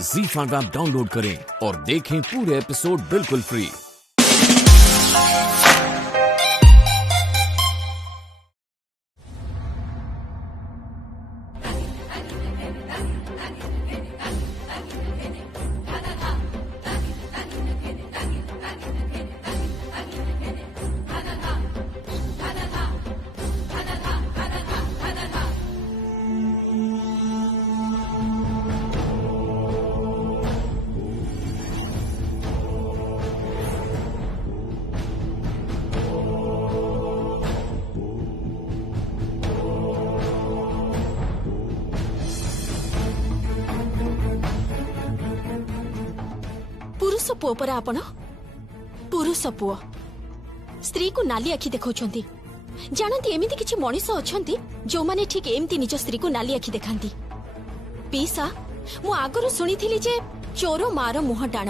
ZEE5 app download करें और देखें पूरे एपिसोड बिल्कुल फ्री। पुरुष पुओ पर आपण पुरुष पुओ स्त्री को नाली आखि देखौछंती। जानती एमिति किछि मनीष अछंती जो माने ठीक एमिति निज स्त्री को नाली आखि देखांती। पीसा मु आगरु सुनिथिली जे चोर मार मुह टाण,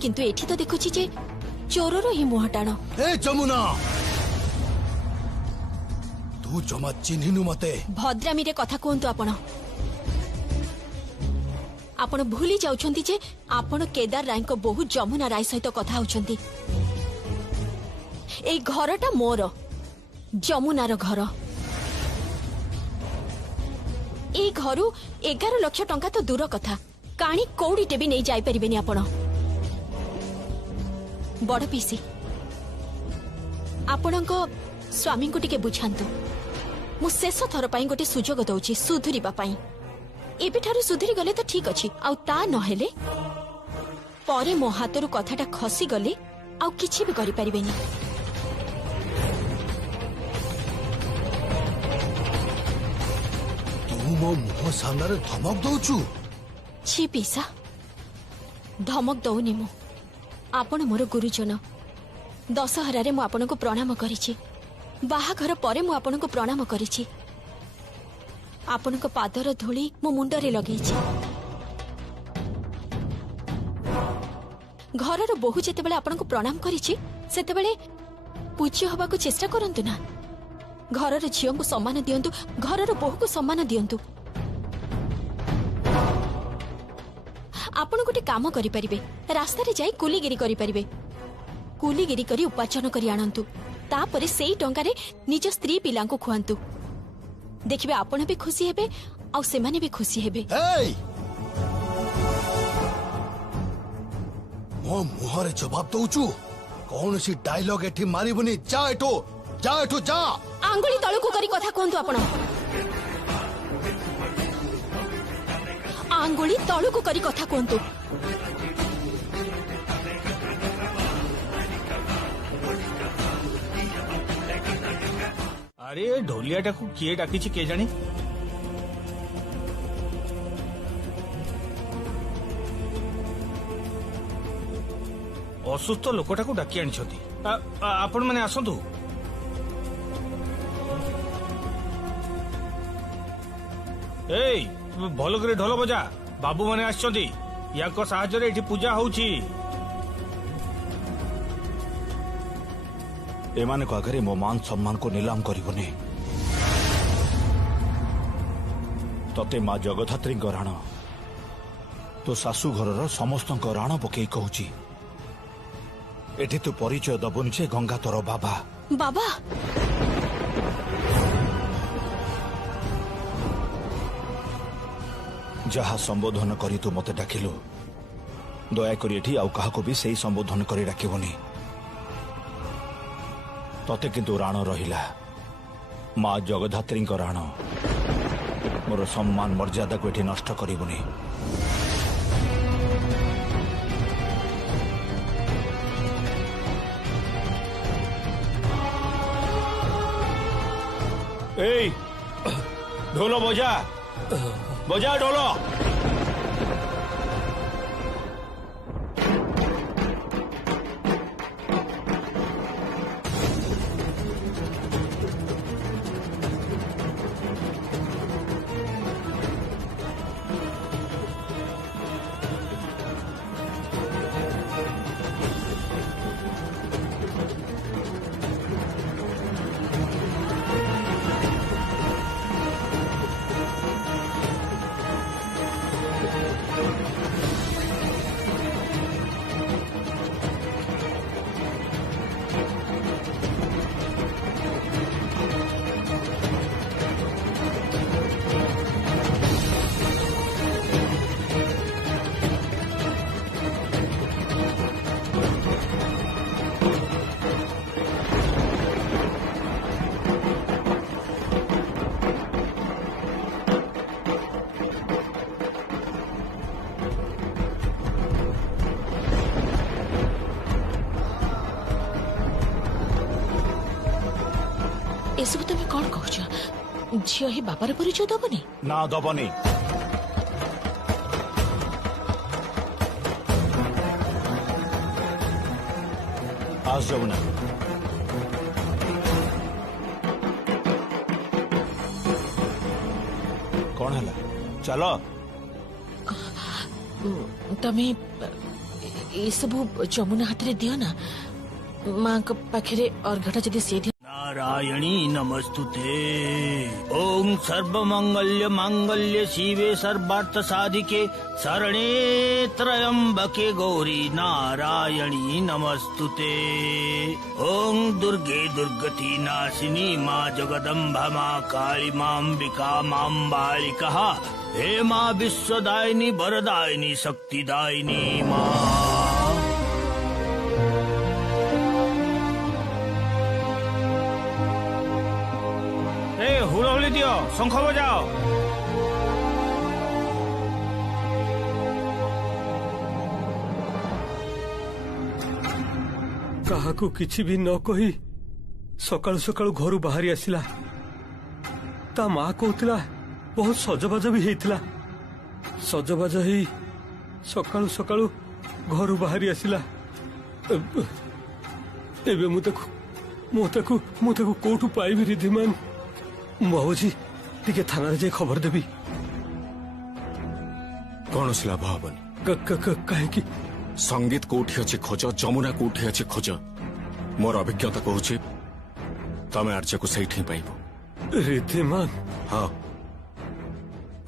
किंतु एठी तो देखुछि जे चोरर ही मुह टाण। ए जमुना, तू जमा चिन्हिनु मते। भद्रामी रे कथा कोंतु आपण भूली जाउछंती जे आपण केदार राय को बहु जमुना राय सहित कथा होछंती। ए घरटा मोर, जमुनार घर। ए घरु 11 लाख टंका तो दूर कथा, काणी कौड़ीटे भी नहीं जाई परिबेनी आपण। बड़ पीसी, आपणको स्वामी को टिके बुझांतु। मु शेष थर पई गोटे सुजोग दउची सुधुरीबा पई। एबिठारु सुधुरी गले तो ठीक अछि, आउ ता नहेले परे मो हातरु कथाटा खसी गले आउ किछि भी करि परिबेनी। तू मो मुह सामने धमक दउछु? छी पीसा, धमक दउनी मु। आपण मोर गुरुजन। दशहरारे मु आपनको प्रणाम करिछि। बाहाघर परे मु आपनको प्रणाम करिछि। आपनको पादर धूली मो मुंडरे लगेछि। घरर बहु जेतेबेले आपनको प्रणाम करिछि सेतेबेले पूज्य हबा को चेष्टा करंतु ना। घरर झियो को सम्मान दियंतु, घरर बहु को सम्मान दियंतु। आपण गोटे काम करि परिबे, रास्ता रे जाई कुलीगिरी करि परिबे। कुलीगिरी करी उपार्जन करी आनंतु, तापरे सेई टंकारे निज स्त्री पिला को खुआंतु। देखिबे आपण भी खुशी हेबे और सेमाने भी खुशी हेबे। मो मुहरे जवाब दउछु? कौन सी डायलॉग एठी मारिबनी? जा एठो, जा एठो, जा। आंगुली तळको करी कथा कोंतु आपण। आंगुली तळको करी कथा कोंतु। अरे ढोलियाटा को किए डाकी के जानी? असुस्थ लोकटा को डाकी आनी। आपण माने आसंतु। ए भल करे ढोल बजा, बाबू माने आछंती। याको सहायता रे एठी पूजा होउची। एमाने को आगे मो मान सम्मान को नीलाम करिबोनी। तते माँ जगधात्री राण, तो सासू घर समस्त राण पकई कहूची। एठी तू परिचय दबुनी जे गंगा तोर बाबा। बाबा जहा संबोधन करी तू मते डाकिलु, दया करी एठी आउ काहाको भी सेही संबोधन करी डाकिबोनी। तते किंतु राण रहिला, माँ जगधात्री राण। मोर सम्मान मर्यादा को एठी नष्ट करिबुनी। ए ढोलो बजा, बजा ढोलो। सब तुम कौन कह झील ही बापार परिचय दबनी ना दबनी। आज जमुना कौन है? चलो तमें ये सब जमुना हाथ रे दियो ना माँ पाखे अर्घटा जदि से नारायणी नमस्तुते। ओम सर्वमंगल्य मांगल्य शिवे सर्वार्थ साधिके शरणे त्र्यंबके गौरी नारायणी नमस्तुते। ओम दुर्गे दुर्गति नाशिनी माँ जगदम्बा माँ काली मांबिका मां बालिका हे माँ विश्वदायिनी वरदायिनी शक्तिदायिनी माँ। हुड़हुली दियो, शंख बजाओ। काहाकू किछि भी न कही सकाळु सकाळु घरु बाहरी आसिला। ता माँ कहतिला बहुत सजबाज भी हेतिला। सजबाज ही सकाळु सकाळु घरु बाहरी आसिला। एबे मु ताकू कोठु पाइबि रिधिमान? बाबूजी टिके थाना रे खबर देबी। कौन लाभ हबन? कहीं संगीत कोठी अच्छी खोज, जमुना कोठी अच्छी खोज। मोर अभिज्ञता कहूँ तमें आर्य को सही पाइब। रिधिमान? हाँ,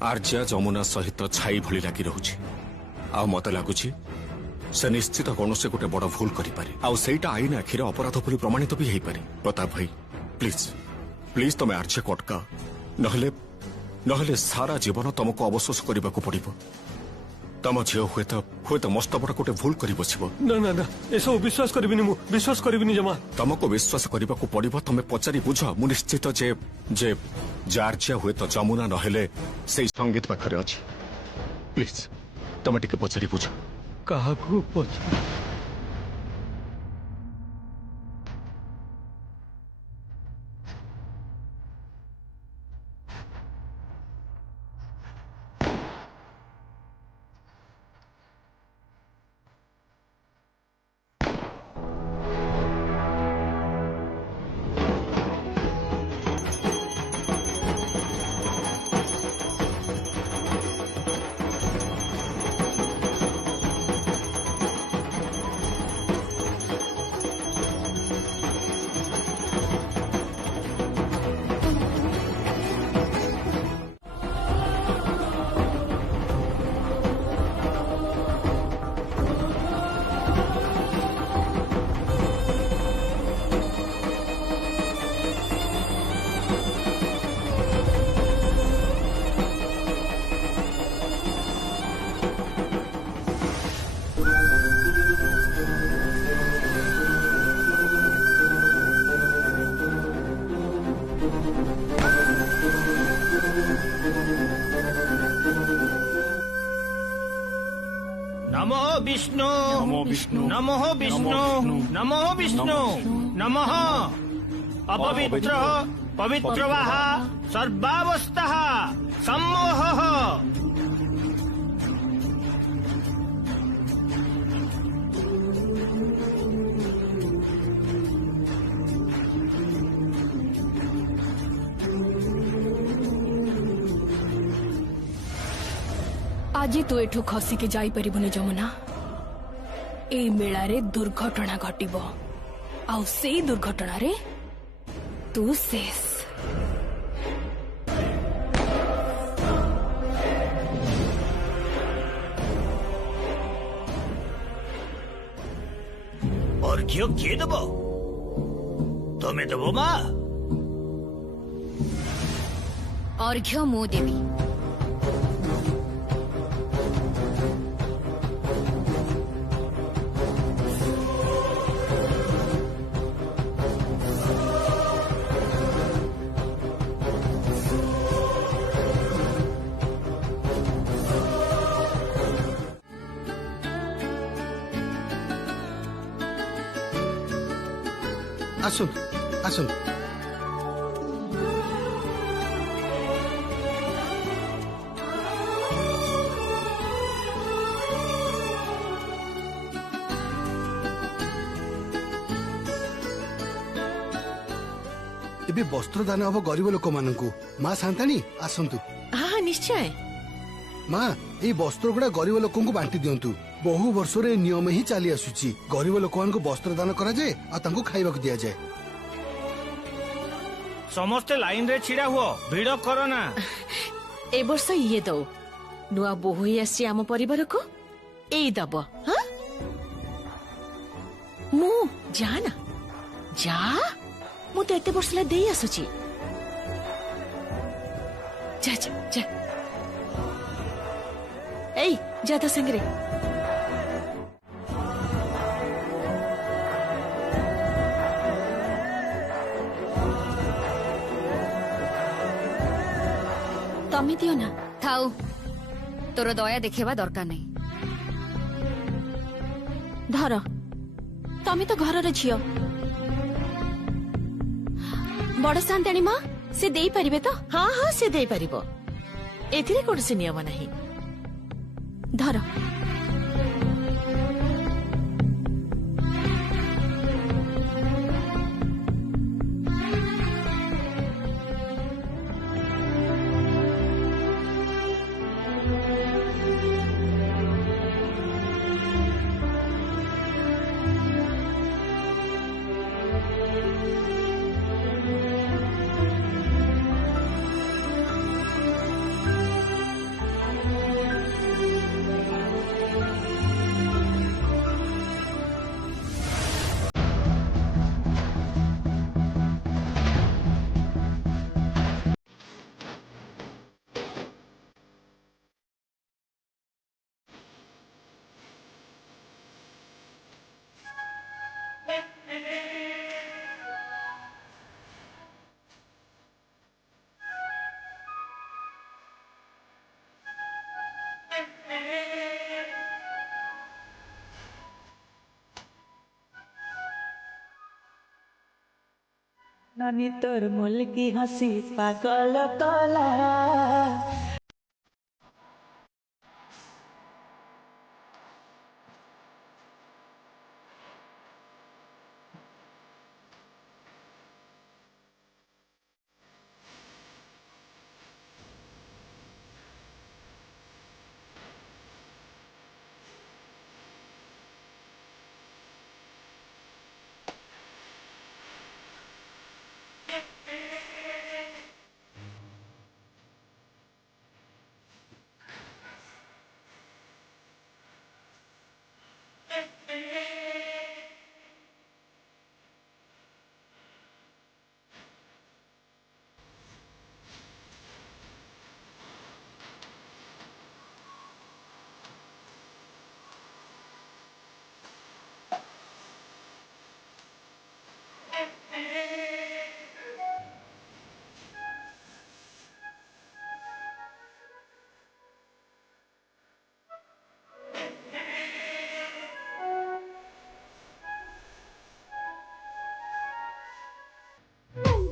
आर्या जमुना सहित छाई भली लगी रोचे। आ मत लगुच से निश्चित कौन से गोटे बड़ भूल करें। आईटा आईन आखिर अपराध बोली प्रमाणित भी हो पारे। प्रताप भाई प्लीज प्लीज तमें आर्य को अटका, नहले सारा जीवन तुमको अवशोष करने को पड़ो। तम झील हुए तो मस्त बड़ गोटे भूल कर बसब। ना ना ना एसब विश्वास करिबिनी, मु विश्वास करिबिनी जमा। तुमको विश्वास करने को पड़ो। तुम पचारि बुझ, मु निश्चित जे आर्या हुए तो जमुना नहेले से संगीत पाखरे अच्छी। प्लीज तुम टिके पचारि बुझ। काहाकू पचारि? नमो विष्णु नमो विष्णु नमो विष्णु नमः अपवित्र पवित्रवाः सर्वावस्थः सम्मोहः। आज तू एठू खसिके जाई परिबुनी जमुना। ए मेला रे दुर्घटना घटिबो, आउ सेई दुर्घटना रे तू शेष। अर्घ्य किए दब? तमें दब माँ? अर्घ्य मो देवी। आसुन आसुन ଏବେ ବସ୍ତ୍ର ଦାନ ହବ ଗରିବ ଲୋକମାନଙ୍କୁ। ମା ସାନ୍ତାଣୀ ଆସନ୍ତୁ। ହଁ ନିଶ୍ଚୟ। ମା ଏଇ ବସ୍ତ୍ର ଗୁଡା ଗରିବ ଲୋକଙ୍କୁ ବାଣ୍ଟି ଦିଅନ୍ତୁ। ବହୁ ବର୍ଷର ଏ ନିୟମ ହିଁ ଚାଲି ଆସୁଛି। ଗରିବ ଲୋକମାନଙ୍କୁ ବସ୍ତ୍ର ଦାନ କରାଯାଏ ଆଉ ତାଙ୍କୁ ଖାଇବାକୁ ଦିଆଯାଏ। ସମସ୍ତେ ଲାଇନ ରେ ଛିଡା ହୁଅ, ଭିଡ କର ନା। ଏ ବର୍ଷ ଇଏ ଦଉ। ନୂଆ ବୋହୂ ହେଇ ଆସିଛି ଆମ ପରିବାରକୁ, ଏଇ ଦବ। ହଁ ମୁଁ ଯା ନା ଯା, ମୁଁ ତ ଏତେ ବର୍ଷ ହେଲା ଦେଇ ଆସୁଛି। ଯା ଯା ଯା, ଏଇ ଯା ତା ସାଙ୍ଗରେ। ତମେ ଦିଅ ନା। ଥାଉ, ତୋର ଦୟା ଦେଖେଇବା ଦରକାର ନାହିଁ। ଧର, ତମେ ତ ଘରର ଝିଅ। ବଡ ସାନ୍ତାଣୀ ମା ସେ ଦେଇପାରିବେ ତ? ହଁ ହଁ, ସେ ଦେଇପାରିବ, ଏଥିରେ କୌଣସି ନିୟମ ନାହିଁ। ଧର। नानी तोर मुल की हंसी पागल कला।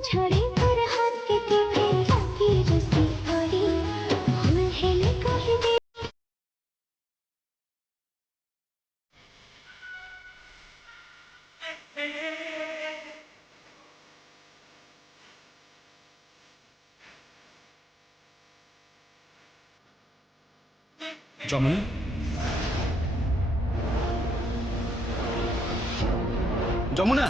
छड़ी पर हाथ के टीके की रस्सी थोड़ी भूल है निकाल दे। जमुना, जमुना,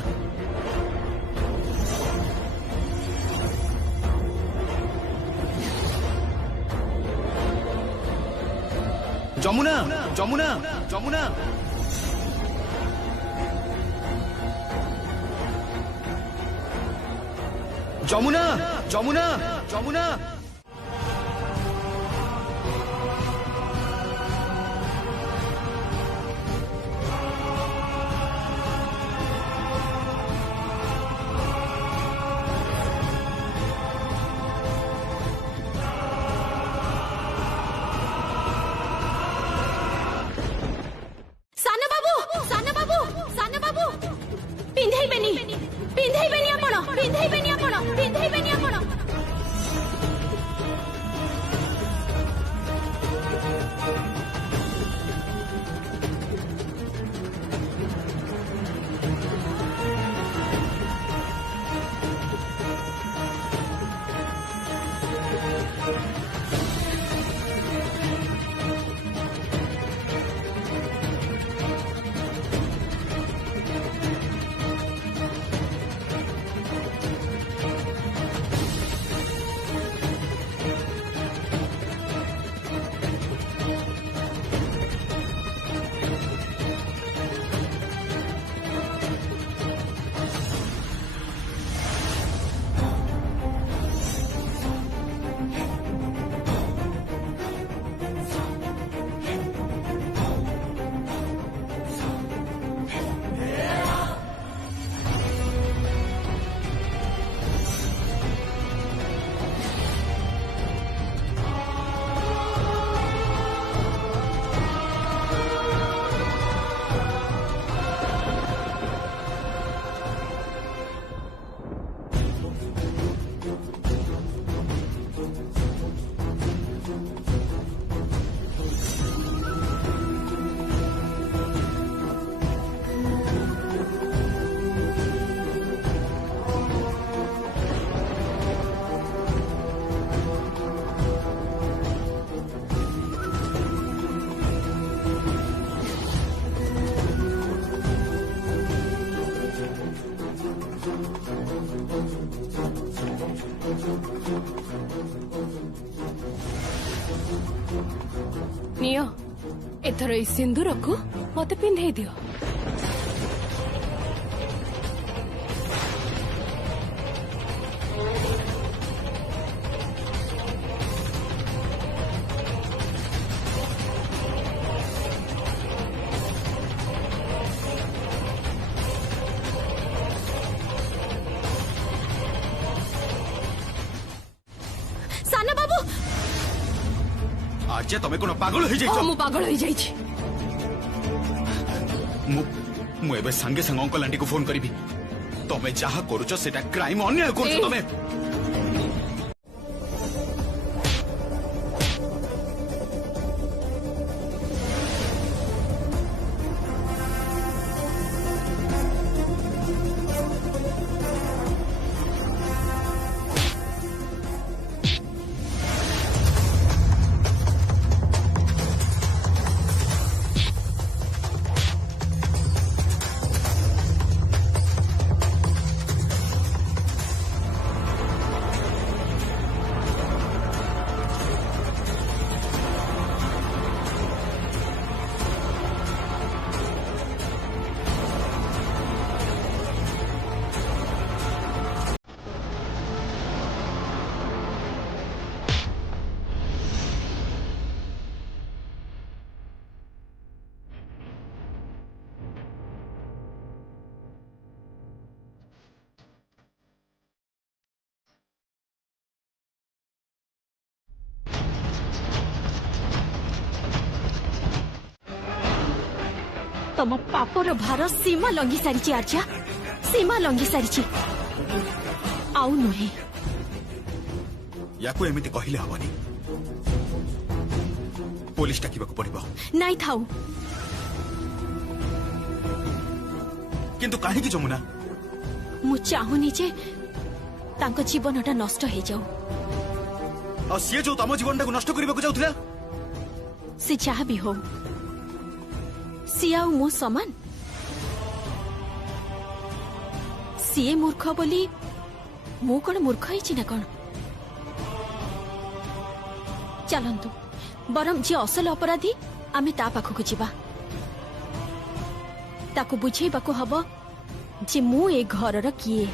जमुना, जमुना, जमुना, जमुना, जमुना, जमुना। एथर ए सिंदूर को मते पिंधे दियो। साना बाबू आज तमे कोन पागल हो जाई मु पागल हो जाई मु एबे संगे संग अंकल आंटी को फोन करिबी। तमे जहा करूछ सेटा क्राइम अन्याय करूछ तमे। तम पापर भार सीमा लंघी सारी आर्या, सीमा लंघी सारी आउ नुहे। याकू एमिति कहिले हबनी। पुलिस डाकिबाकू पड़िबो। नाइ थाउ। किंतु काहे की जमुना? मु चाहुनी जे तांको जीवनटा नष्ट हे जाऊ। आ से जो तम जीवनटा नष्ट करबाकू जाउथिला से जहा भी हो सी आउ मो समान। सीए मूर्ख बोली मु कौन मूर्ख होइछि ना कौन? चलंतु बरम जे असल अपराधी आमे ता पाखकु जिबा। ताकू बुझेबाकू हबो जे मु ए घरर किए।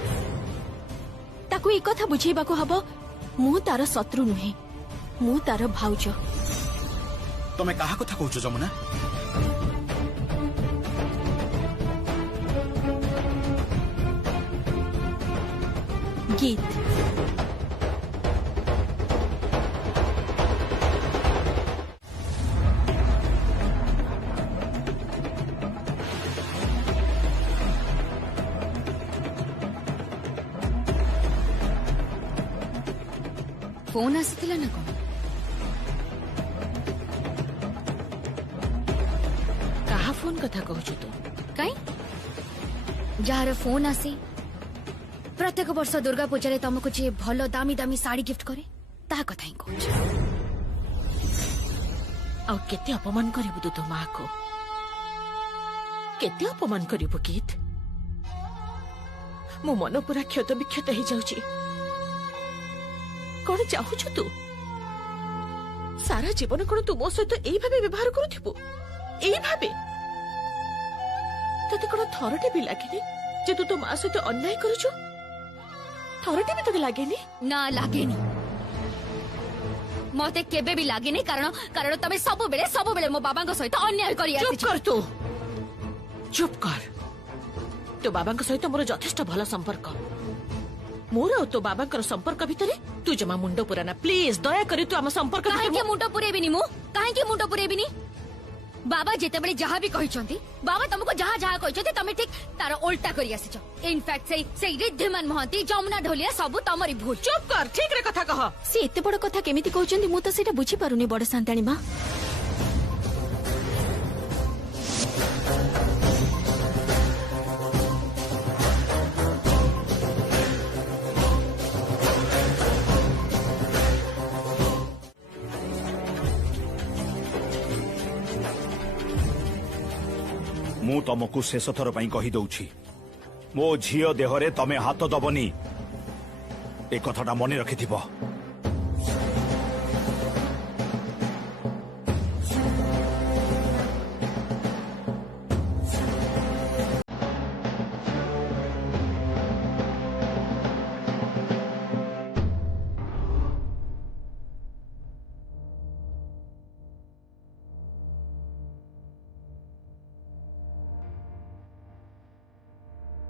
ताकू ए कथा बुझेबाकू हबो मु तार शत्रु नुहे, मु तार भाउज। तमे काहा कथा कहूछ जमुना? गीत फोन आसीथिला ना कोन? कहा फोन कथा कहूछ तू? काई जार फोन आसी प्रत्येक वर्ष दुर्गा पूजा तुमको जे भल दामी दामी साड़ी गिफ्ट करे ता कथा ही कहूछ। आ केते अपमान करिबु तू तो मां को? केते अपमान करिबु गीत? मो मन पूरा क्षत विक्षत हो जाउची। कौन चाहूछु तू? सारा जीवन कौन तू मो सहित एई भाबे व्यवहार करूथिबु? एई भाबे तते कौन थरटे भी लागेनी जे तू तो मां सहित अन्याय करूछु? थरटे भी तते लागेनी? ना लागेनी, मते केबे भी लागेनी। कारण कारण तमे सब बेले मो बाबा को सहित अन्याय करी आसी। चुप कर तू, चुप कर। तो बाबा को सहित मोर यथेष्ट भल संपर्क। मोर और तो बाबा संपर्क भितरे तू जमा मुंड पुराना। प्लीज दया करी तू आम संपर्क काहे मुंड पुरेबिनी मु? काहे मुंड पुरेबिनी? बाबा जेतेबेले जहा भी कहिसंती, बाबा तुमको जहा जहा कहिसंती तमे ठीक तार उल्टा करी आसीछ। इनफैक्ट सेई रिद्धिमान महंती जमुना ढोलिया सब तमरी भूल। चुप कर, ठीक रे कथा कह। से एते बड़ कथा केमिति कहउचंती मु तो सेटा बुझी पारुनी बड़ सांताणी मां। मु तुमको शेष थर पई कही दउछि, मो झियो देहरे तमे हाथ दबनी। ए कथाटा मने रखिथिबो।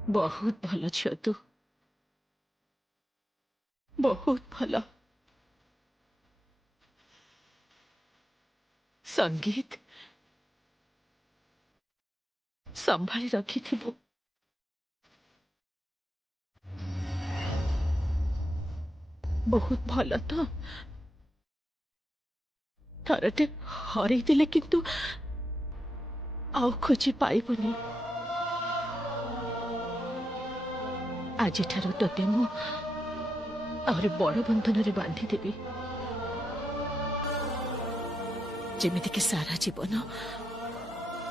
बहुत भल झियो तू बहुत भल संगीत संभाली रखी बहुत भल तो थरटे हरई देले किंतु आउ खोजी पाइबनी आज ते मु आहरी बड़ बंधन रे बांधी देवी जेमिति कि सारा जीवन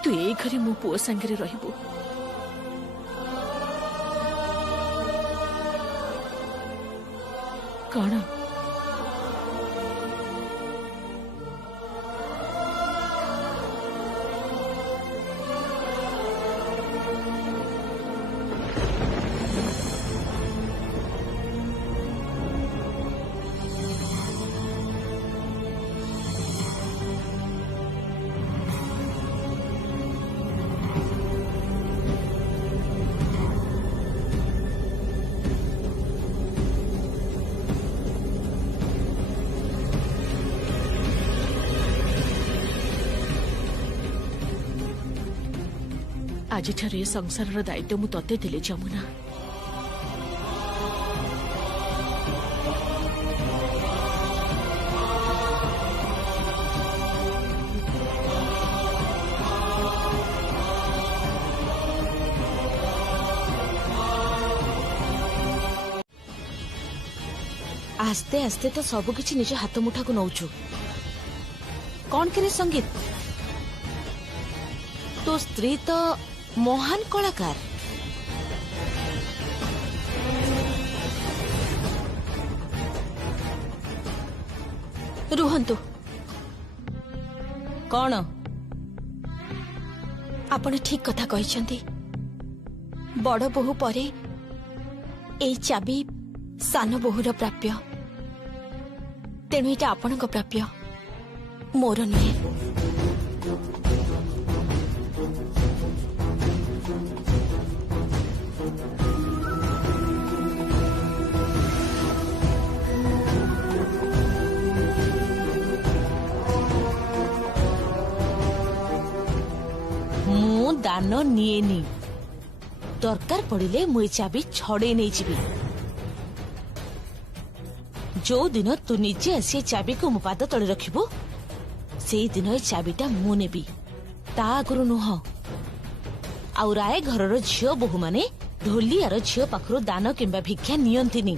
तू ए घरे मो पुओ संगे रहिबु कौन आज ए संसार दायित्व मु तते दिले जमुना आस्ते आस्ते तो सब किछि निज हाथ मुठा को नौचु कौन करे संगीत तो स्त्री तो महान कलाकार रुहंतु कौन आपण ठीक कथा कहिसंती बड़ बहु परे एई चाबी सान बहुर प्राप्य तेणु एटा आपणक प्राप्य मोर नुहे दान निएनी दरकार पड़िले मुई चाबी छड़े नहीं जीवी जो दिन तू निजे आसी चाबी को मो पाद तले रखिबो से दिन चाबीटा मु नेबी ता आगुरु नुह आउ राय घरर झियो बहु माने ढोलियार झियो पाखरु दान किंबा भिक्षा नियंतिनी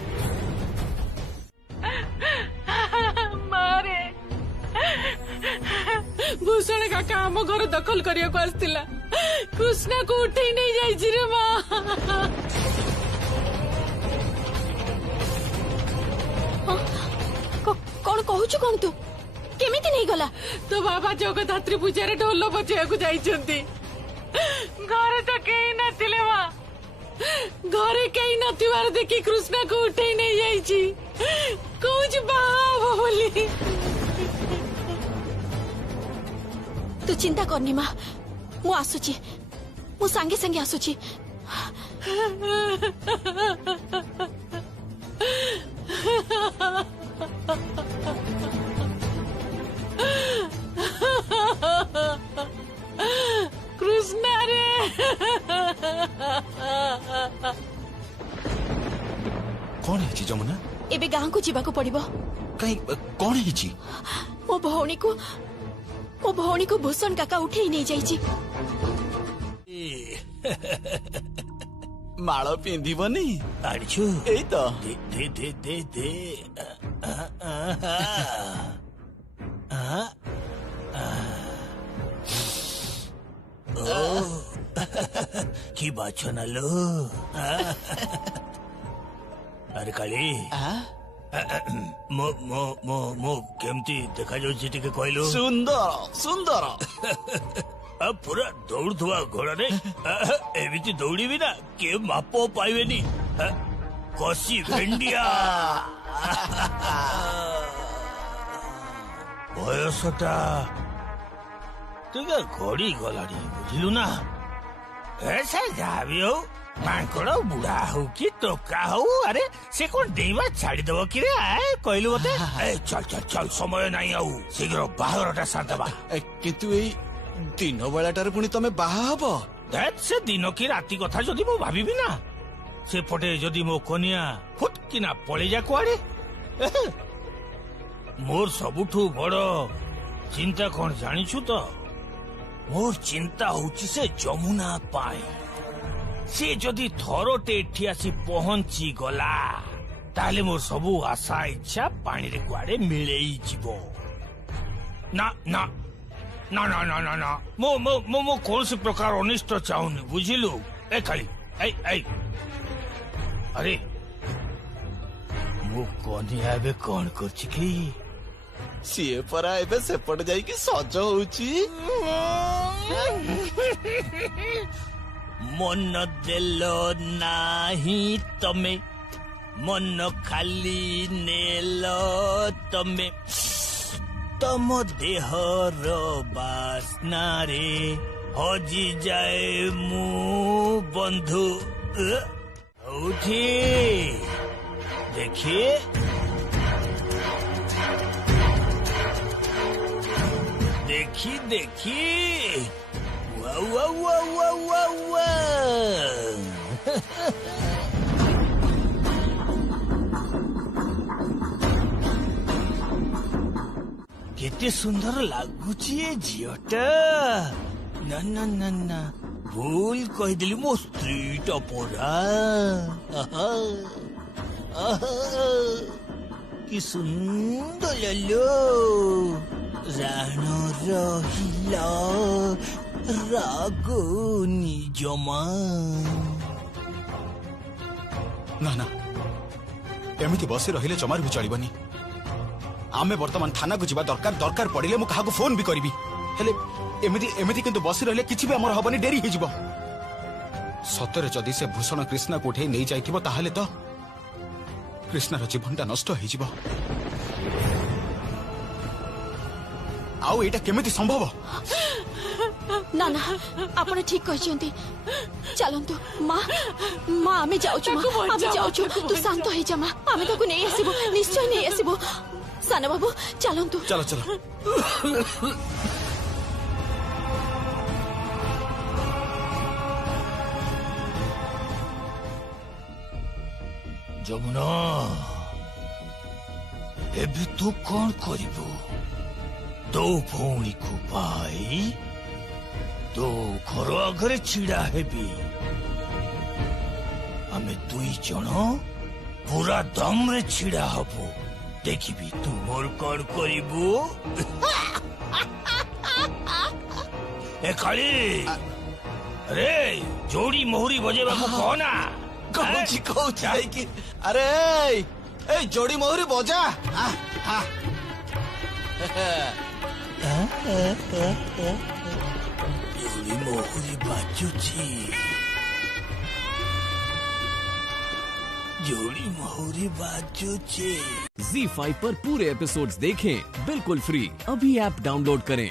भूषण काका आम घर दखल करिया को आस्तिला कृष्णा को उठे नहीं जाई रे मां कौन कहूछु कौन तू केमिति नहीं गला तो बाबा जगद्धात्री पूजा रे ढोल बजाया को जाइछंती घरे तो केही नथिले मां घरे केही नथिवार देखि कृष्णा को उठे नहीं जाईची कहूछु बाबा बोली तू चिंता करनी मां मु आसुची मु संगे संगे आसुची कृष्णा रे कौन है जमुना एबे गांव को जीवा को पड़िबो कहीं कौन है मो भौणी को भूषण काका उठे नहीं जाइची माଳ ପିନ୍ଧିବନି ଆଣିଛୁ ଏଇ ତ ଦେ ଦେ ଦେ ଦେ କି ବାଛ ନାଲୋ ଆରେ କାଳି ମୋ କେମିତି ଦେଖାଯାଉଛି ଟିକେ କହିଲୁ ସୁନ୍ଦର ସୁନ୍ଦର ପୁରା ଦୌଡୁଥିବା ଘୋଡ଼ାରେ ଏମିତି ଦୌଡ଼ିବି ନା କିଏ ମାପ ପାଇବେନି କଷି ଭେଣ୍ଡିଆ ବୟସଟା ଟିକେ ଗଡି ଗଲାଣି ବୁଝିଲୁ ନା ସେ ଯାହା ବି ହଉ ମାଙ୍କଡ ବୁଢା ହଉ କି ଟୋକା ହଉ ଆରେ ସେ କଣ ଡେଇବା ଛାଡିଦବ କି ରେ କହିଲୁ ମତେ ଚାଲ ଚାଲ ଚାଲ ସମୟ ନାହିଁ ଆଉ ଶୀଘ୍ର ବାହାଘରଟା ସାରିଦବା। କିନ୍ତୁ ଏଇ ଦିନ ବେଳାଟାରେ ପୁଣି ତମେ ବାହା ହବ? ସେ ଦିନ କି ରାତି କଥା ଯଦି ମୁଁ ଭାବିବି ନା ସେପଟେ ଯଦି ମୋ କନିଆ ଫୁଟକିନା ପଳେଇଯା କୁଆଡେ। ମୋର ସବୁଠୁ ବଡ ଚିନ୍ତା କଣ ଜାଣିଛୁ ତ? ମୋର ଚିନ୍ତା ହଉଛି ସେ ଯମୁନା ପାଇଁ। ସେ ଯଦି ଥରଟେ ଏଠି ଆସି ପହଞ୍ଚି ଗଲା ତାହେଲେ ମୋର ସବୁ ଆଶା ଇଚ୍ଛା ପାଣିରେ କୁଆଡେ ମିଳେଇଯିବ। ନା ନା ନା ନା ନା ନା ନା ମୁଁ କୌଣସି ପ୍ରକାର ଅନିଷ୍ଟ ଚାହୁଁନି ବୁଝିଲୁ। ଏ ଖାଲି ଆରେ ମୁଁ କନିଆ ଏବେ କଣ କରୁଛି କି? ସିଏ ପରା ଏବେ ସେପଟେ ଯାଇକି ସଜ ହଉଛି। ମନ ଦେଲ ନାହିଁ ତମେ, ମନ ଖାଲି ନେଲ ତମେ। ତମ ଦେହର ବାସ୍ନାରେ ହଜି ଯାଏ ମୁଁ ବନ୍ଧୁ। ଉଠି ଦେଖି ଦେଖି ଦେଖି କେତେ ସୁନ୍ଦର ଲାଗୁଛି ଏ ଝିଅଟା। ନା ନା ନା ନା ଭୁଲ କହିଦେଲି ମୋ ସ୍ତ୍ରୀଟା ପରା। କି ସୁନ୍ଦର ରାଣ ରହିଲା ରାଗୁନି ଜମା। ନା ନା ଏମିତି ବସି ରହିଲେ ଜମାରୁ ବି ଚଳିବନି। ଆମେ ବର୍ତ୍ତମାନ ଥାନାକୁ ଯିବା ଦରକାର। ଦରକାର ପଡିଲେ ମୁଁ କାହାକୁ ଫୋନ ବି କରିବି। ହେଲେ ଏମିତି ଏମିତି କିନ୍ତୁ ବସି ରହିଲେ କିଛି ବି ଆମର ହବନି, ଡେରି ହେଇଯିବ। ସତରେ ଯଦି ସେ ଭୂଷଣ କୃଷ୍ଣାକୁ ଉଠେଇ ନେଇ ଯାଇଥିବ ତାହେଲେ ତ କୃଷ୍ଣାର ଜୀବନଟା ନଷ୍ଟ ହେଇଯିବ। ଆଉ ଏଇଟା କେମିତି ସମ୍ଭବ? ନା ନା ଆପଣ ଠିକ କହିଛନ୍ତି। ଚାଲନ୍ତୁ ମା ମା ଆମେ ଯାଉଛୁ, ଆମେ ଯାଉଛୁ। ତୁ ଶାନ୍ତ ହେଇଯା ମା, ଆମେ ତାକୁ ନେଇ ଆସିବୁ, ନିଶ୍ଚୟ ନେଇ ଆସିବୁ। ସାନ ବାବୁ ଚାଲନ୍ତୁ। ଚାଲ ଚାଲ। ଯମୁନା ଏବେ ତୁ କଣ କରିବୁ? ତୋ ଭଉଣୀକୁ ପାଇ ତୋ ଘର ଆଗରେ ଛିଡା ହେବି। ଆମେ ଦୁଇ ଜଣ ପୁରା ଦମରେ ଛିଡା ହବୁ। ଦେଖିବି ତୁ ମୋର କଣ କରିବୁ। ଏ କାଳି ଆରେ ଯୋଡି ମୋହରି ବଜେଇବାକୁ କହନା। କହୁଛି ଯାଇକି ଆରେ ଏଇ ଯୋଡି ମୋହରି ବଜା। जोड़ी मोहरी बाजुची, जोड़ी मोहरी बाजुची। ZEE5 पर पूरे एपिसोड्स देखें बिल्कुल फ्री। अभी ऐप डाउनलोड करें।